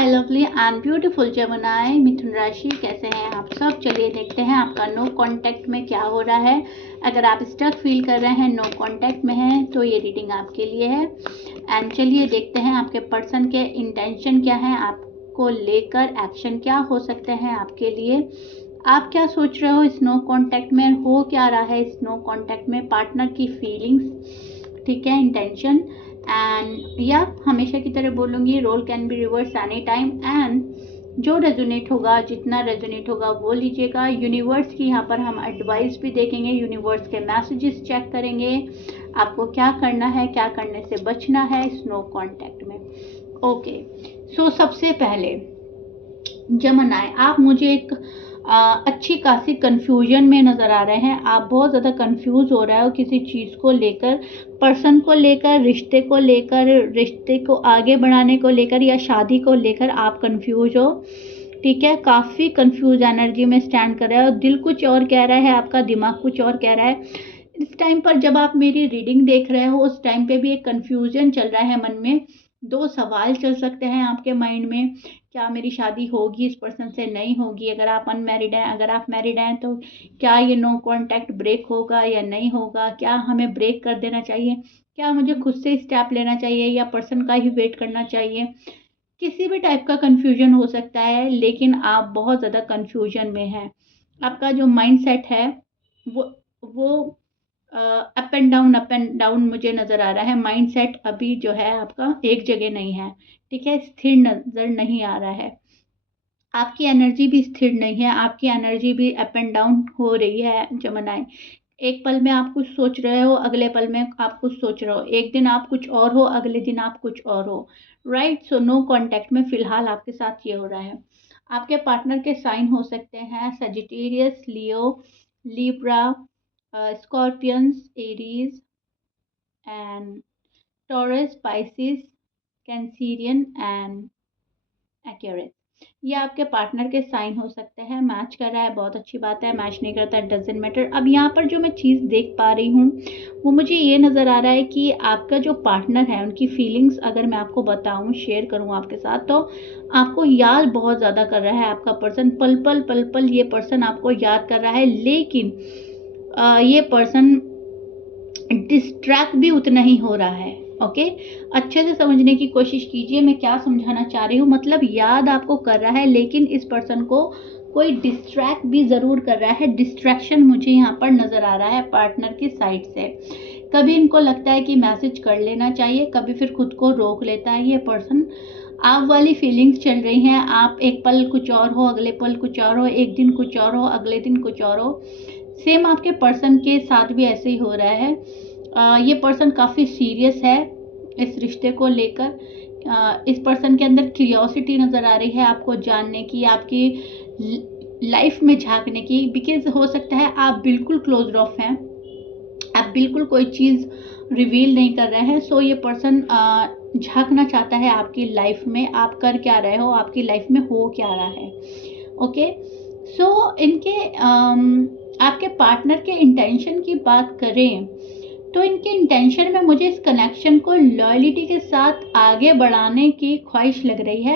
My lovely and beautiful जमुनाएं मिथुन राशि, कैसे हैं आप सब। चलिए देखते हैं आपका नो कांटेक्ट में क्या हो रहा है। अगर आप स्टक फील कर रहे हैं, नो कांटेक्ट में हैं, तो ये रीडिंग आपके लिए है। एंड चलिए देखते हैं आपके पर्सन के इंटेंशन क्या है, आपको लेकर एक्शन क्या हो सकते हैं आपके लिए। आप क्या सोच रहे हो इस नो कांटेक्ट में, हो क्या रहा है इस नो कांटेक्ट में, पार्टनर की फीलिंग्स, ठीक है, इंटेंशन। एंड या हमेशा की तरह बोलूँगी, role can be reverse any time. And जो रेजोनेट होगा, जितना रेजोनेट होगा वो लीजिएगा। यूनिवर्स की यहाँ पर हम एडवाइस भी देखेंगे, यूनिवर्स के मैसेजेस चेक करेंगे, आपको क्या करना है, क्या करने से बचना है इस नो कॉन्टैक्ट में। ओके, सो सबसे पहले जमनाए, आप मुझे एक अच्छी खासी कंफ्यूजन में नज़र आ रहे हैं। आप बहुत ज़्यादा कंफ्यूज हो रहे हो किसी चीज़ को लेकर, पर्सन को लेकर, रिश्ते को लेकर, रिश्ते को आगे बढ़ाने को लेकर या शादी को लेकर आप कंफ्यूज हो, ठीक है। काफ़ी कंफ्यूज एनर्जी में स्टैंड कर रहे हो, दिल कुछ और कह रहा है, आपका दिमाग कुछ और कह रहा है। इस टाइम पर जब आप मेरी रीडिंग देख रहे हो, उस टाइम पे भी एक कंफ्यूजन चल रहा है मन में। दो सवाल चल सकते हैं आपके माइंड में, क्या मेरी शादी होगी इस पर्सन से, नहीं होगी। अगर आप अनमैरिड हैं, अगर आप मैरिड हैं, तो क्या ये नो कांटेक्ट ब्रेक होगा या नहीं होगा, क्या हमें ब्रेक कर देना चाहिए, क्या मुझे खुद से स्टेप लेना चाहिए या पर्सन का ही वेट करना चाहिए। किसी भी टाइप का कन्फ्यूजन हो सकता है, लेकिन आप बहुत ज़्यादा कन्फ्यूजन में हैं। आपका जो माइंड सेट है वो अप एंड डाउन मुझे नज़र आ रहा है। माइंड सेट अभी जो है आपका एक जगह नहीं है, ठीक है, स्थिर नज़र नहीं आ रहा है। आपकी एनर्जी भी स्थिर नहीं है, आपकी एनर्जी भी अप एंड डाउन हो रही है जमनाए। एक पल में आप कुछ सोच रहे हो, अगले पल में आप कुछ सोच रहे हो। एक दिन आप कुछ और हो, अगले दिन आप कुछ और हो, राइट। सो नो कांटेक्ट में फ़िलहाल आपके साथ ये हो रहा है। आपके पार्टनर के साइन हो सकते हैं Sagittarius, Leo, Libra, Scorpions, Aries and Taurus, Pisces, Cancerian and accurate. ये आपके पार्टनर के साइन हो सकते हैं। मैच कर रहा है, बहुत अच्छी बात है। मैच नहीं करता, डजेंट मैटर। अब यहाँ पर जो मैं चीज़ देख पा रही हूँ, वो मुझे ये नज़र आ रहा है कि आपका जो पार्टनर है, उनकी फीलिंग्स अगर मैं आपको बताऊँ, शेयर करूँ आपके साथ, तो आपको याद बहुत ज़्यादा कर रहा है आपका पर्सन। पल पल ये पर्सन आपको याद कर रहा है, लेकिन ये पर्सन डिस्ट्रैक्ट भी उतना ही हो रहा है। ओके, अच्छे से समझने की कोशिश कीजिए मैं क्या समझाना चाह रही हूँ। मतलब याद आपको कर रहा है, लेकिन इस पर्सन को कोई डिस्ट्रैक्ट भी ज़रूर कर रहा है। डिस्ट्रैक्शन मुझे यहाँ पर नज़र आ रहा है पार्टनर की साइड से। कभी इनको लगता है कि मैसेज कर लेना चाहिए, कभी फिर खुद को रोक लेता है ये पर्सन। आप वाली फीलिंग्स चल रही हैं, आप एक पल कुछ और हो, अगले पल कुछ और हो, एक दिन कुछ और हो, अगले दिन कुछ और हो। सेम आपके पर्सन के साथ भी ऐसे ही हो रहा है। ये पर्सन काफ़ी सीरियस है इस रिश्ते को लेकर। इस पर्सन के अंदर क्यूरियोसिटी नज़र आ रही है, आपको जानने की, आपकी लाइफ में झांकने की। बिकॉज हो सकता है आप बिल्कुल क्लोज ऑफ हैं, आप बिल्कुल कोई चीज़ रिवील नहीं कर रहे हैं। सो ये पर्सन झांकना चाहता है आपकी लाइफ में, आप कर क्या रहे हो, आपकी लाइफ में हो क्या रहा है। ओके, सो इनके आपके पार्टनर के इंटेंशन की बात करें तो इनके इंटेंशन में मुझे इस कनेक्शन को लॉयलिटी के साथ आगे बढ़ाने की ख्वाहिश लग रही है।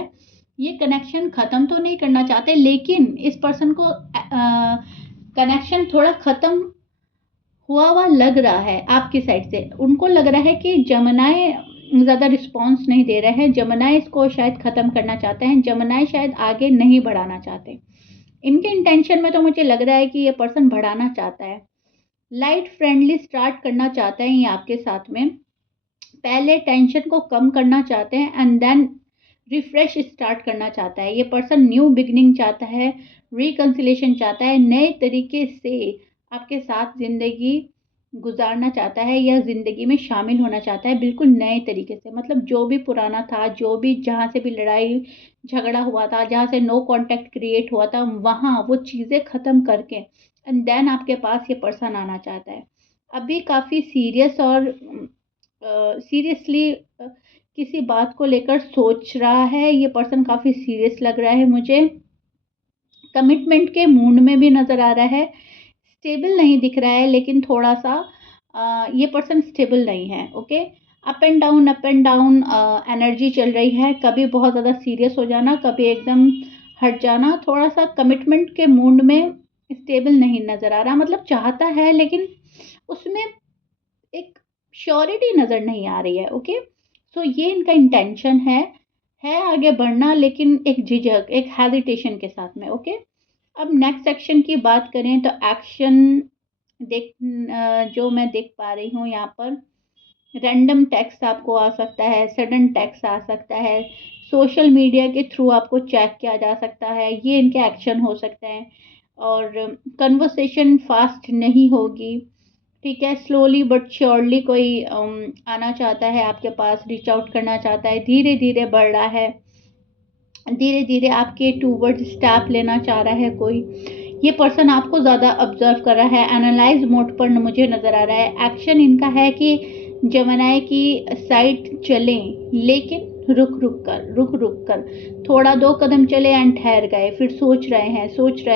ये कनेक्शन ख़त्म तो नहीं करना चाहते, लेकिन इस पर्सन को कनेक्शन थोड़ा ख़त्म हुआ लग रहा है आपकी साइड से। उनको लग रहा है कि जमनाए ज़्यादा रिस्पॉन्स नहीं दे रहे हैं, जमनाए इसको शायद ख़त्म करना चाहते हैं, जमनाए शायद आगे नहीं बढ़ाना चाहते। इनके इंटेंशन में तो मुझे लग रहा है कि ये पर्सन बढ़ाना चाहता है, लाइट फ्रेंडली स्टार्ट करना चाहते हैं ये आपके साथ में। पहले टेंशन को कम करना चाहते हैं एंड देन रिफ्रेश स्टार्ट करना चाहता है ये पर्सन। न्यू बिगनिंग चाहता है, रिकन्सिलेशन चाहता है, नए तरीके से आपके साथ ज़िंदगी गुजारना चाहता है या ज़िंदगी में शामिल होना चाहता है, बिल्कुल नए तरीके से। मतलब जो भी पुराना था, जो भी जहाँ से भी लड़ाई झगड़ा हुआ था, जहाँ से नो कांटेक्ट क्रिएट हुआ था, वहाँ वो चीज़ें ख़त्म करके एंड देन आपके पास ये पर्सन आना चाहता है। अभी काफ़ी सीरियस और सीरियसली किसी बात को लेकर सोच रहा है ये पर्सन, काफ़ी सीरियस लग रहा है मुझे। कमिटमेंट के मूड में भी नज़र आ रहा है। स्टेबल नहीं दिख रहा है, लेकिन थोड़ा सा ये पर्सन स्टेबल नहीं है। Okay, up and down energy चल रही है। कभी बहुत ज़्यादा सीरियस हो जाना, कभी एकदम हट जाना, थोड़ा सा कमिटमेंट के मूड में स्टेबल नहीं नज़र आ रहा। मतलब चाहता है लेकिन उसमें एक श्योरिटी नज़र नहीं आ रही है। ओके, सो ये इनका इंटेंशन है आगे बढ़ना, लेकिन एक झिझक, एक हेजिटेशन के साथ में। ओके, अब नेक्स्ट सेक्शन की बात करें तो एक्शन जो मैं देख पा रही हूँ यहाँ पर, रैंडम टेक्स्ट आपको आ सकता है, सडन टेक्स्ट आ सकता है, सोशल मीडिया के थ्रू आपको चेक किया जा सकता है, ये इनके एक्शन हो सकते हैं। और कन्वर्सेशन फास्ट नहीं होगी, ठीक है, स्लोली बट श्योरली कोई आना चाहता है आपके पास, रीच आउट करना चाहता है, धीरे धीरे बढ़ रहा है, धीरे धीरे आपके टूवर्ड स्टेप लेना चाह रहा है कोई। ये पर्सन आपको ज़्यादा ऑब्जर्व कर रहा है, एनालाइज मोड पर मुझे नज़र आ रहा है। एक्शन इनका है कि जमनाई की साइड चलें, लेकिन रुक रुक कर थोड़ा 2 कदम चले एंड ठहर गए, फिर सोच रहे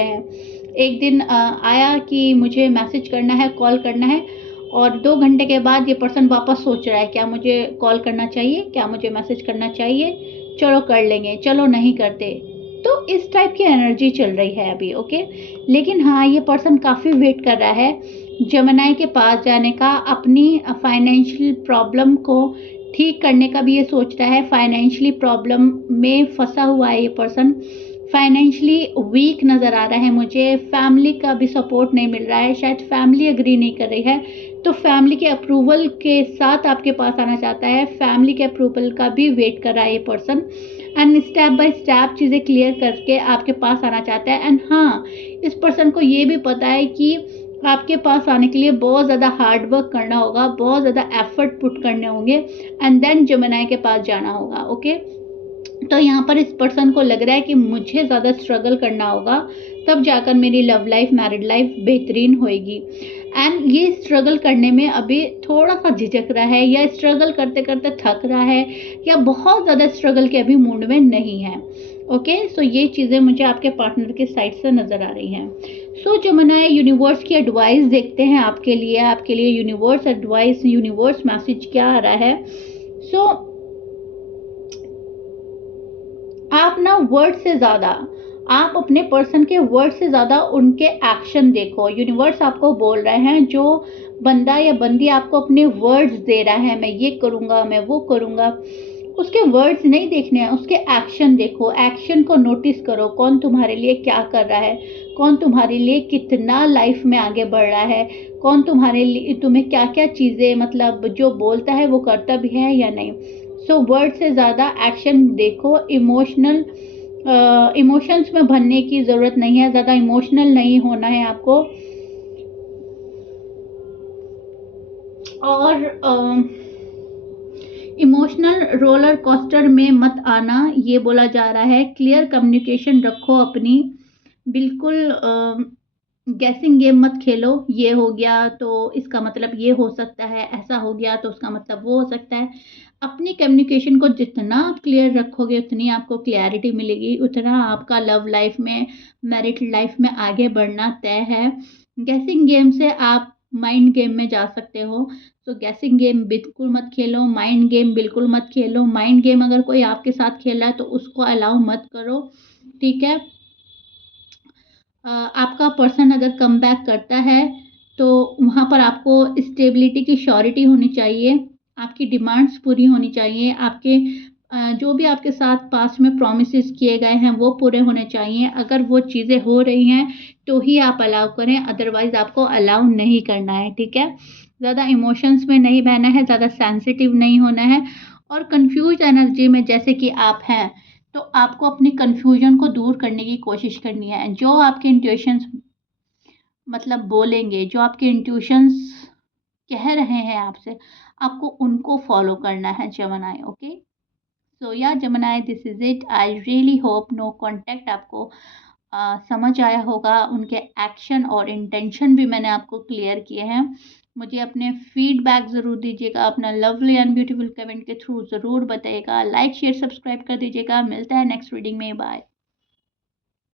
हैं। एक दिन आया कि मुझे मैसेज करना है, कॉल करना है, और 2 घंटे के बाद ये पर्सन वापस सोच रहा है, क्या मुझे कॉल करना चाहिए, क्या मुझे मैसेज करना चाहिए, चलो कर लेंगे, चलो नहीं करते। तो इस टाइप की एनर्जी चल रही है अभी। ओके, लेकिन हाँ, ये पर्सन काफ़ी वेट कर रहा है जमनाई के पास जाने का, अपनी फाइनेंशियल प्रॉब्लम को ठीक करने का भी ये सोच रहा है। फाइनेंशियली प्रॉब्लम में फंसा हुआ है ये पर्सन, फाइनेंशियली वीक नज़र आ रहा है मुझे, फैमिली का भी सपोर्ट नहीं मिल रहा है, शायद फैमिली एग्री नहीं कर रही है, तो फैमिली के अप्रूवल के साथ आपके पास आना चाहता है। फैमिली के अप्रूवल का भी वेट कर रहा है ये person, and step by step चीज़ें क्लियर करके आपके पास आना चाहता है। एंड हाँ, इस पर्सन को ये भी पता है कि आपके पास आने के लिए बहुत ज़्यादा हार्ड वर्क करना होगा, बहुत ज़्यादा एफर्ट पुट करने होंगे, एंड देन जमनाई के पास जाना होगा। ओके, तो यहाँ पर इस पर्सन को लग रहा है कि मुझे ज़्यादा स्ट्रगल करना होगा, तब जाकर मेरी लव लाइफ, मैरिड लाइफ बेहतरीन होएगी। एंड ये स्ट्रगल करने में अभी थोड़ा सा झिझक रहा है, या स्ट्रगल करते करते थक रहा है, या बहुत ज़्यादा स्ट्रगल के अभी मूड में नहीं है। ओके, सो ये चीज़ें मुझे आपके पार्टनर के साइड से नज़र आ रही हैं। सो जमुना, यूनिवर्स की एडवाइस देखते हैं आपके लिए यूनिवर्स एडवाइस, यूनिवर्स मैसेज क्या आ रहा है। सो आप ना वर्ड से ज़्यादा, आप अपने पर्सन के वर्ड से ज़्यादा उनके एक्शन देखो। यूनिवर्स आपको बोल रहे हैं, जो बंदा या बंदी आपको अपने वर्ड्स दे रहा है, मैं ये करूँगा, मैं वो करूँगा, उसके वर्ड्स नहीं देखने हैं, उसके एक्शन देखो, एक्शन को नोटिस करो। कौन तुम्हारे लिए क्या कर रहा है, कौन तुम्हारे लिए कितना लाइफ में आगे बढ़ रहा है, कौन तुम्हारे लिए, तुम्हें क्या क्या चीज़ें, मतलब जो बोलता है वो करता भी है या नहीं। सो वर्ड से ज़्यादा एक्शन देखो। इमोशंस में भरने की ज़रूरत नहीं है, ज़्यादा इमोशनल नहीं होना है आपको। और इमोशनल रोलर कोस्टर में मत आना, ये बोला जा रहा है। क्लियर कम्युनिकेशन रखो अपनी, बिल्कुल गैसिंग गेम मत खेलो, ये हो गया तो इसका मतलब ये हो सकता है, ऐसा हो गया तो उसका मतलब वो हो सकता है। अपनी कम्युनिकेशन को जितना आप क्लियर रखोगे, उतनी आपको क्लैरिटी मिलेगी, उतना आपका लव लाइफ में, मैरिड लाइफ में आगे बढ़ना तय है। गैसिंग गेम से आप माइंड गेम में जा सकते हो, तो गैसिंग गेम बिल्कुल मत खेलो, माइंड गेम बिल्कुल मत खेलो। माइंड गेम अगर कोई आपके साथ खेल रहा है तो उसको अलाउ मत करो, ठीक है। आपका पर्सन अगर कम बैक करता है तो वहाँ पर आपको स्टेबिलिटी की श्योरिटी होनी चाहिए, आपकी डिमांड्स पूरी होनी चाहिए, आपके जो भी आपके साथ पास्ट में प्रॉमिसेस किए गए हैं वो पूरे होने चाहिए। अगर वो चीज़ें हो रही हैं तो ही आप अलाउ करें, अदरवाइज़ आपको अलाउ नहीं करना है, ठीक है। ज़्यादा इमोशंस में नहीं बहना है, ज़्यादा सेंसिटिव नहीं होना है, और कंफ्यूज एनर्जी में जैसे कि आप हैं, तो आपको अपनी कन्फ्यूजन को दूर करने की कोशिश करनी है। जो आपके इंट्यूशंस मतलब बोलेंगे, जो आपके इंट्यूशंस कह रहे हैं आपसे, आपको उनको फॉलो करना है जमनाई। ओके, सो या जमनाई, this is it. I really hope no contact आपको समझ आया होगा, उनके एक्शन और इंटेंशन भी मैंने आपको क्लियर किए हैं। मुझे अपने फीडबैक ज़रूर दीजिएगा, अपना लवली एंड ब्यूटीफुल कमेंट के थ्रू ज़रूर बताइएगा। लाइक शेयर सब्सक्राइब कर दीजिएगा। मिलता है नेक्स्ट रीडिंग में, बाय।